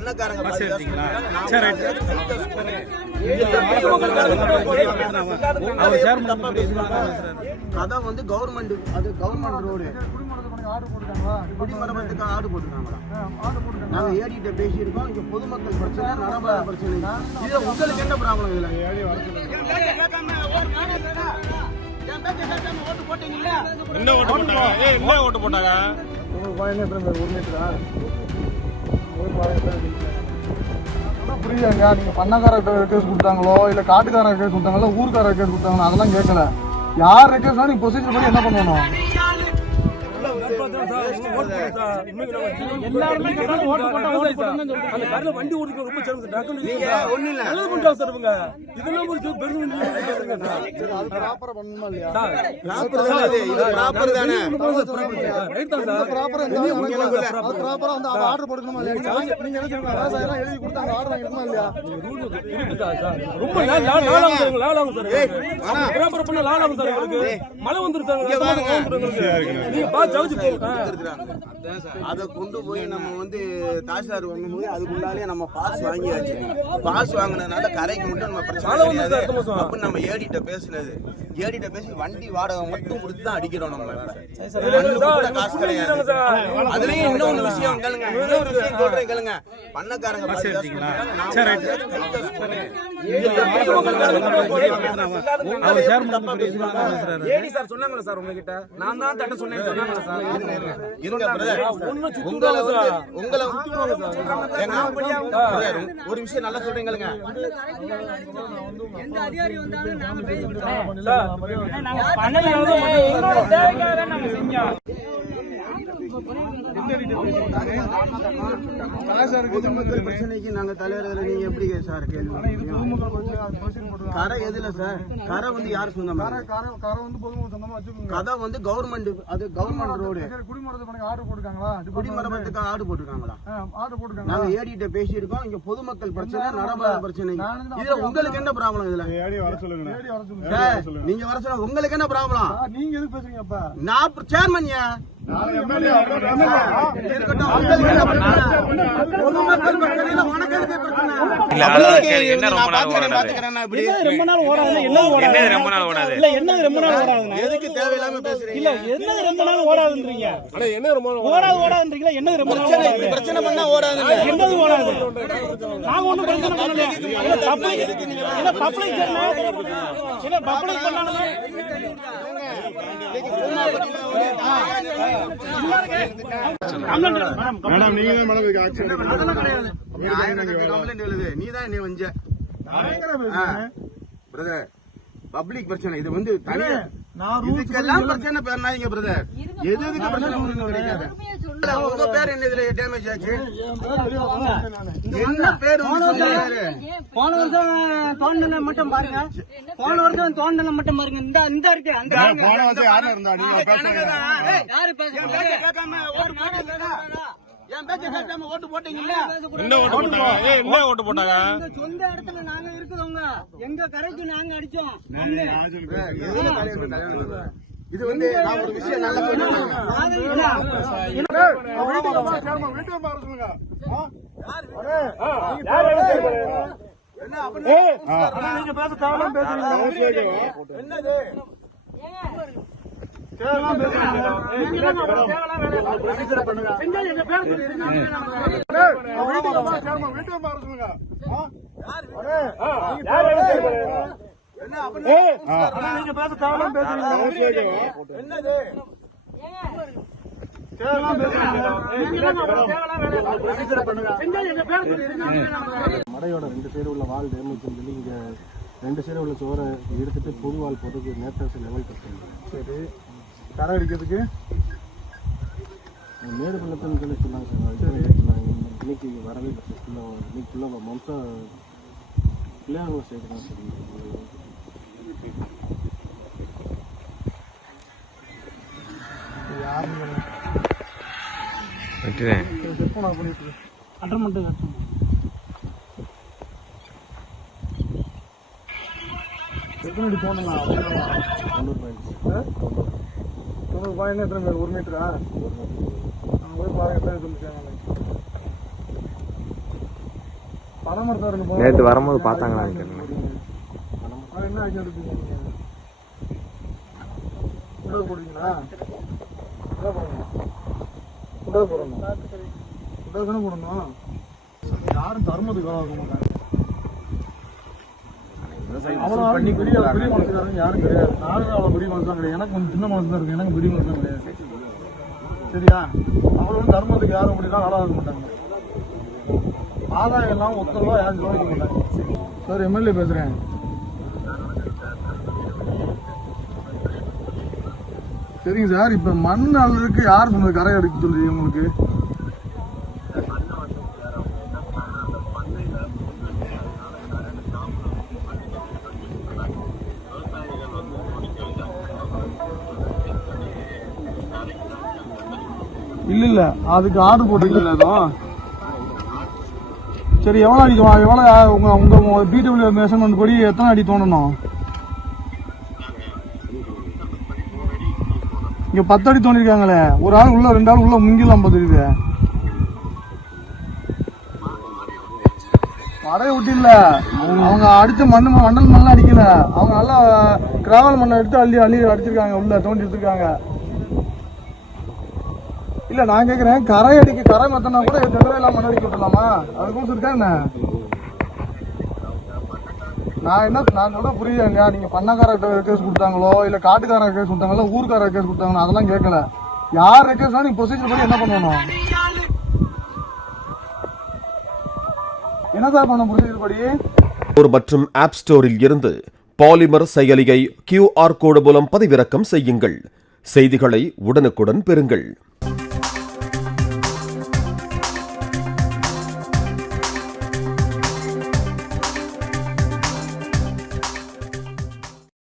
பண்ணக்காரங்க கதை வந்து கவர்மெண்ட், அது கவர்மெண்ட் ரோடு குடிமரத்துக்கு ஆர்டர் போட்டுருக்காங்களா? நாங்க ஏடிட்ட பேசியிருக்கோம். இங்க பொதுமக்கள் பிரச்சனை, நரம்பு பிரச்சனை. இதுல உங்களுக்கு என்ன ப்ராப்ளம்? இதுல என்ன ஓட்டு போட்டாங்க? புரியுதுங்க. நீங்க பண்ணக்கார கேஸ் கொடுத்தாங்களோ இல்ல காட்டுக்கார கேஸ் கொடுத்தாங்களோ ஊருக்கார கேஸ் கொடுத்தாங்களோ அதெல்லாம் கேட்கல. யார் ரெக்வஸ்ட் நீங்க ப்ரொசீஜர் பண்ணி என்ன பண்ணணும்? எல்லாருமே ஓட்டு போட்டா அந்த கார்ல வண்டி ஓடிக்க ரொம்ப சிரமம் சார். நீங்க ஒண்ணு இல்ல நல்லது பண்றா சார். இவங்க இதெல்லாம் ஒரு பெரிய சார். அது ப்ராப்பரா பண்ணணுமா இல்லையா? ப்ராப்பர் தானே இது ப்ராப்பர் தானே. ரைட் தான் சார். ப்ராப்பரா அது ப்ராப்பரா வந்து ஆர்டர் போடணுமா இல்லையா? நீங்க என்ன சொல்றீங்க? விவசாயம் எல்லாம் எழுதி கொடுத்தாங்க, ஆர்டர் வாங்கிடுமா இல்லையா? ரூல் இருக்குதா சார்? ரொம்ப லாலாகும் சார். ப்ராப்பரா பண்ண லாலாகும் சார். உங்களுக்கு மழை வந்துரும் சார். நீங்க பா ஜவுஜி போங்க. அதை கொண்டு போய் நம்ம வந்து தாசில்தார் வாங்கும்போது அதுக்குள்ளாலே நம்ம பாஸ் வாங்கியாச்சு. பாஸ் வாங்கினதுனால கரைக்கு மட்டும் நம்ம பிரச்சனை கிடையாது அப்படின்னு நம்ம ஏடிட்ட பேசுனது. ஏடிட்ட பேசி வண்டி வாடகை மட்டும் கொடுத்து தான் அடிக்கிறோம். நம்ம காசு கிடையாது. அதுலயும் இன்னொன்னு விஷயம் கேளுங்க, இன்னொரு விஷயம் சொல்றேன் கேளுங்க. பண்ணக்காரங்க சொன்னாங்களா சார் உங்ககிட்ட? நான் தான் தட்ட சொன்னேன் சொன்னாங்களா சார்? ஒரு விஷயம் நல்லா சொல்றீங்க. பிரச்சனைக்கு நாங்க தலைவர் நீங்க எப்படி சார் கேள்வி? கரை எதுல சார்? கரை வந்து யாரு சொந்தமா? கதை வந்து கவர்மெண்ட், அது கவர்மெண்ட் ரோடு. குடிமரத்துக்கு ஆர்டர் போட்டுருக்காங்களா? நாங்க ஏடிட்ட பேசியிருக்கோம். இங்க பொதுமக்கள் பிரச்சனை, நரம்பு பிரச்சனை. இதுல உங்களுக்கு என்ன ப்ராப்ளம்? இதுல நீங்க வர சொல்லுங்க. உங்களுக்கு என்ன ப்ராப்ளம்? நீங்க எதுக்கு பேசுறீங்க? நான் சேர்மன். எதுக்கு தேவையில்லாம பேசுறீங்க? பிரச்சனை பண்ணா ஓடாது. என்னது ஓடாது? நாங்க ஒண்ணும் பிரச்சனை பண்ணல. பப்ளிக் பண்ணாங்க. மேடம் நீங்க தான் மேடம் இதுக்கு ஆக்சன் கம்ப்ளைண்ட் எழுது. நீ தான் என்ன வஞ்ச பிரதர். பப்ளிக் பிரச்சனை இது வந்து தனியா இதுக்கெல்லாம் பிரச்சனை பண்ணாதீங்க பிரதர். எது எதுக்கு பிரச்சனை கிடைக்காது. உங்க பேர் என்ன இதுல டேமேஜ் ஆச்சு? என்ன பேர்? போன வருஷம் தோண்டனை மட்டும் பாருங்க. போன வருஷம் தோண்டனை மட்டும் பாருங்க. இந்த இருக்கு அந்த போன வருஷம் யாரும் இருந்தா நீங்க பேசுறீங்க. யாரு பேசுறாங்க? கேட்காம ஓட்டு போட்டீங்களா? என் பேச்ச கேட்காம ஓட்டு போட்டீங்கல்ல? என்ன ஓட்டு போட்டாங்க? என்ன ஓட்டு போட்டாங்க? சொந்த இடத்துல நாங்க இருக்கிறவங்க எங்க கரைக்கு நாங்க அடிச்சோம். இது வந்து நான் ஒரு விஷயம் நல்லா நீங்க பேச தேவையில்லாம பேசுறீங்க. என்னது நீங்க பேச தேவையில்லாம பேசுறீங்க. என்னது மடையோட 2 சைடு உள்ள வால் டேமேஜ் சொல்லி இங்க 2 சைடு உள்ள சோரை எடுத்துட்டு புது வால் போட்டு நேற்று லெவல் கட்டணும். சரி, கரை அடிக்கிறதுக்கு மேடு பள்ளத்துன்னு சொல்லி சொன்னாங்க. இன்னைக்கு வரவே இல்லை. இன்னைக்கு ஃபுல்லாக மொத்தம் பிள்ளையாங்க சைடு தான் சரி. எத்தனை போனலாம்? 90 பாயிண்ட் எத்தனை பேர்? 1 மீட்டரா? போய் பாருங்க. பனைமரத்தாருக்கு நேற்று வரும்போது பார்த்தாங்களான்னு கேட்டேன். என்ன ஆக்ஷன் எடுப்பீங்க நீங்க? குண்டா போடுவீங்களா? குண்டா போடணும். குண்டா போடணும். குண்டா தானே போடணும். யாரும் தர்மத்துக்கு ஆளாக மாட்டாங்க. அவ்வளோ பெரிய மனசுக்காரங்க யாரும் கிடையாது. நானும் அவ்வளோ பெரிய மனசு தான் கிடையாது. எனக்கு கொஞ்சம் சின்ன மனசு தான் இருக்கு. எனக்கு பெரிய மனசு தான் கிடையாது. சரியா? அவ்வளோ தர்மத்துக்கு யாரும் அப்படிலாம் ஆளாக மாட்டாங்க. ஆதாயம் எல்லாம் ஒத்தரவா யாரும் சோதிக்க மாட்டாங்க. சார் எம்எல்ஏ பேசுறேன். சரிங்க சார், இப்ப மண் அளவுக்கு யார் சொன்னது கரை எடுக்க சொல்லி உங்களுக்கு? இல்ல அதுக்கு ஆர்டர் போட்டுருக்கீங்களா எதுவும்? சரி, எவ்வளோ அடி உங்க பிடபிள்யூ மெஷர்மெண்ட் படி எத்தனை அடி தோண்டணும்? இங்க 10 அடி தோண்டிருக்காங்களே, ஒரு ஆள் உள்ள 2 ஆள் உள்ள முங்கிலாம் தெரியுது. மடையை விட்டு இல்ல, அவங்க அடிச்ச மண்ணல் மண்ணெல்லாம் அடிக்கல. அவங்க நல்லா கிராவல் மண்ணை எடுத்து அள்ளி அடிச்சிருக்காங்க, உள்ள தோண்டி எடுத்திருக்காங்க. இல்ல நான் கேக்குறேன், கரை மத்தனா கூட தேவையில்லாம மண் அடிக்க விட்டுலாமா? அதுக்கும் இருக்கா என்ன? நான் சொல்ல புரியுதுங்க. நீங்க பண்ணக்கார கேஸ் கொடுத்தாங்களோ இல்ல காட்டுக்கார கேஸ் கொடுத்தாங்களோ ஊருக்கார கேஸ் கொடுத்தாங்களோ அதெல்லாம் கேட்கல. யார் கேஸ்னா நீங்க ப்ரொசீஜர் படி என்ன பண்ணணும்? என்ன சார் பண்ண ப்ரொசீஜர் படி? மற்றும் ஆப் ஸ்டோரில் இருந்து பாலிமர் செயலியை QR கோடு மூலம் பதிவிறக்கம் செய்யுங்கள். செய்திகளை உடனுக்குடன் பெறுங்கள்.